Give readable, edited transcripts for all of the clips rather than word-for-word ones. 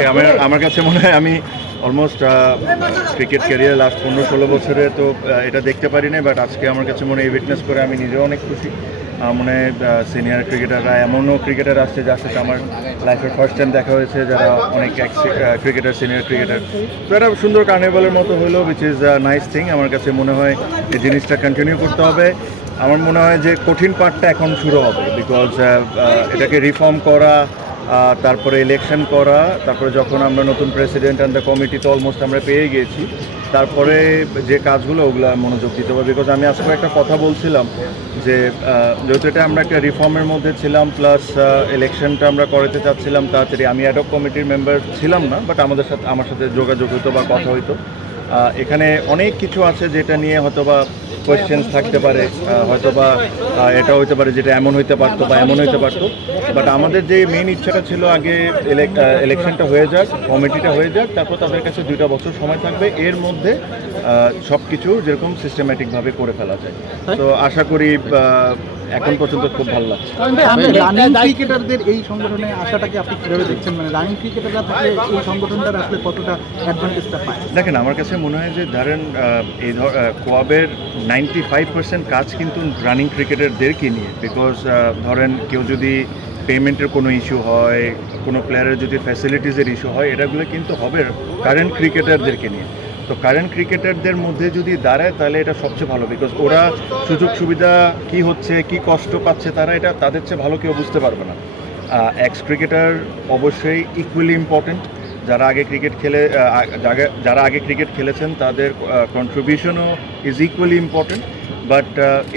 ওকে, আমার কাছে মনে হয় আমি অলমোস্ট ক্রিকেট ক্যারিয়ার লাস্ট 15-16 বছরে তো এটা দেখতে পারি না, বাট আজকে আমার কাছে মনে হয় উইটনেস করে আমি নিজেও অনেক খুশি। মনে হয় সিনিয়র ক্রিকেটাররা, এমনও ক্রিকেটার আসছে যার সাথে আমার লাইফের ফার্স্ট টাইম দেখা হয়েছে, যারা অনেক ক্রিকেটার, সিনিয়র ক্রিকেটার। তো এটা সুন্দর কার্নিভালের মতো হলো, উইচ ইজ নাইস থিং। আমার কাছে মনে হয় এই জিনিসটা কন্টিনিউ করতে হবে। আমার মনে হয় যে কঠিন পার্টটা এখন শুরু হবে, বিকজ এটাকে রিফর্ম করা, তারপরে ইলেকশন করা, তারপরে যখন আমরা নতুন প্রেসিডেন্ট অ্যান্ড দ্য কমিটি তো অলমোস্ট আমরা পেয়ে গিয়েছি, তারপরে যে কাজগুলো ওগুলো মনোযোগ দিতে হবে। বিকজ আমি আজকে একটা কথা বলছিলাম যে যেহেতু এটা আমরা একটা রিফর্মের মধ্যে ছিলাম, প্লাস ইলেকশনটা আমরা করাতে চাচ্ছিলাম তাড়াতাড়ি। আমি অ্যাডহক কমিটির মেম্বার ছিলাম না, বাট আমার সাথে যোগাযোগ হতো বা কথা হইতো। এখানে অনেক কিছু আছে যেটা নিয়ে হয়তোবা কোয়েশ্চেন্স থাকতে পারে, হয়তোবা এটা হইতে পারে যেটা এমন হইতে পারতো বা এমন হইতে পারতো, বাট আমাদের যে মেইন ইচ্ছাটা ছিল আগে ইলেকশনটা হয়ে যাক, কমিটিটা হয়ে যাক, তারপর তাদের কাছে 2টা বছর সময় থাকবে, এর মধ্যে সব কিছু যেরকম সিস্টেম্যাটিকভাবে করে ফেলা যায়। তো আশা করি এখন পর্যন্ত খুব ভালো লাগছে। ক্রিকেটারদের এই সংগঠনে আশাটাকে আপনি কিভাবে দেখছেন? মানে রানিং ক্রিকেটাররা থাকলে এই সংগঠনটা আসলে কতটা অ্যাডভান্টেজটা পায়? দেখেন, আমার কাছে মনে হয় যে ধরেন এই কোয়াবের 95% কাজ কিন্তু রানিং ক্রিকেটারদেরকে নিয়ে। বিকজ ধরেন কেউ যদি পেমেন্টের কোনো ইস্যু হয়, কোনো প্লেয়ারের যদি ফ্যাসিলিটিসের ইস্যু হয়, এটাগুলো কিন্তু হবে কারেন্ট ক্রিকেটারদেরকে নিয়ে। তো কারেন্ট ক্রিকেটারদের মধ্যে যদি দাঁড়ায় তাহলে এটা সবচেয়ে ভালো, বিকজ ওরা সুযোগ সুবিধা কি হচ্ছে, কি কষ্ট পাচ্ছে, তারা এটা তাদের চেয়ে ভালো কেউ বুঝতে পারবে না। এক্স ক্রিকেটার অবশ্যই ইকুয়ালি ইম্পর্টেন্ট। যারা আগে ক্রিকেট খেলেছেন তাদের কন্ট্রিবিউশনও ইজ ইকুয়ালি ইম্পর্টেন্ট, বাট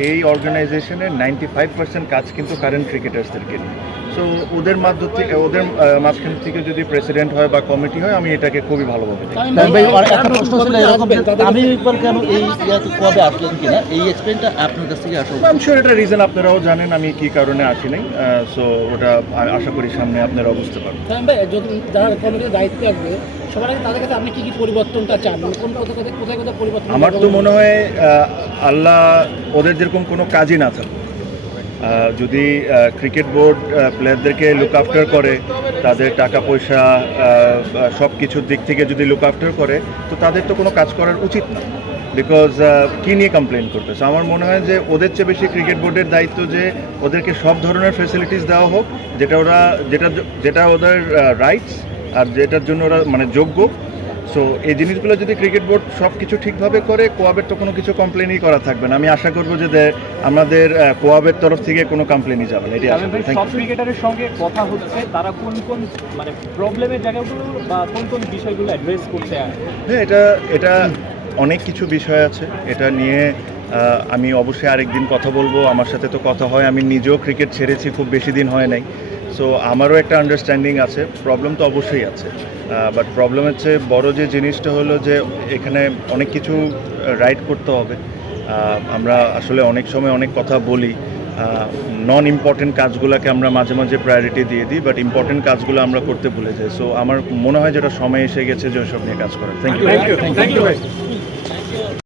এই অর্গানাইজেশনের 95% কাজ কিন্তু কারেন্ট ক্রিকেটার্সদেরকে নিয়ে। সো ওদের মাঝখান থেকে যদি প্রেসিডেন্ট হয় বা কমিটি হয়, আমি এটাকে খুবই ভালোভাবে দেখি। আমি শিওর এটা রিজন আপনারাও জানেন আমি কি কারণে আসি নাই। সো ওটা আশা করি সামনে আপনারা বুঝতে পারবেন। যারা কমিটির দায়িত্বে আসবে সবার আগে তাদের কাছে আপনি কি পরিবর্তনটা চান? কোথায় পরিবর্তন? আমার তো মনে হয় আল্লাহ ওদের যেরকম কোনো কাজই না থাকে, যদি ক্রিকেট বোর্ড প্লেয়ারদেরকে লুক আফটার করে, তাদের টাকা পয়সা সব কিছুর দিক থেকে যদি লুক আফটার করে, তো তাদের তো কোনো কাজ করার উচিত না। বিকজ কী নিয়ে কমপ্লেন করতেছে? আমার মনে হয় যে ওদের চেয়ে বেশি ক্রিকেট বোর্ডের দায়িত্ব যে ওদেরকে সব ধরনের ফ্যাসিলিটিস দেওয়া হোক, যেটা ওদের রাইটস আর যেটার জন্য ওরা মানে যোগ্য। সো এই জিনিসগুলো যদি ক্রিকেট বোর্ড সব কিছু ঠিকভাবে করে, কোয়াবের তো কোনো কিছু কমপ্লেনই করা থাকবে না। আমি আশা করবো যে আমাদের কোয়াবের তরফ থেকে কোনো কমপ্লেনই যাবে না। এটি আশা করি। সব ক্রিকেটারের সঙ্গে কথা হচ্ছে, তারা কোন কোন মানে প্রবলেমের জায়গাগুলো বা কোন কোন বিষয়গুলো অ্যাড্রেস করতে হয়? হ্যাঁ, এটা অনেক কিছু বিষয় আছে। এটা নিয়ে আমি অবশ্যই আরেকদিন কথা বলবো। আমার সাথে তো কথা হয়, আমি নিজেও ক্রিকেট ছেড়েছি, খুব বেশি দিন হয় নাই। সো আমারও একটা আন্ডারস্ট্যান্ডিং আছে। প্রবলেম তো অবশ্যই আছে, বাট প্রবলেমের চেয়ে বড় যে জিনিসটা হলো যে এখানে অনেক কিছু রাইট করতে হবে। আমরা আসলে অনেক সময় অনেক কথা বলি, নন ইম্পর্টেন্ট কাজগুলোকে আমরা মাঝে মাঝে প্রায়োরিটি দিয়ে দিই, বাট ইম্পর্টেন্ট কাজগুলো আমরা করতে ভুলে যাই। সো আমার মনে হয় যেটা সময় এসে গেছে যে ওসব নিয়ে কাজ করার। Thank you.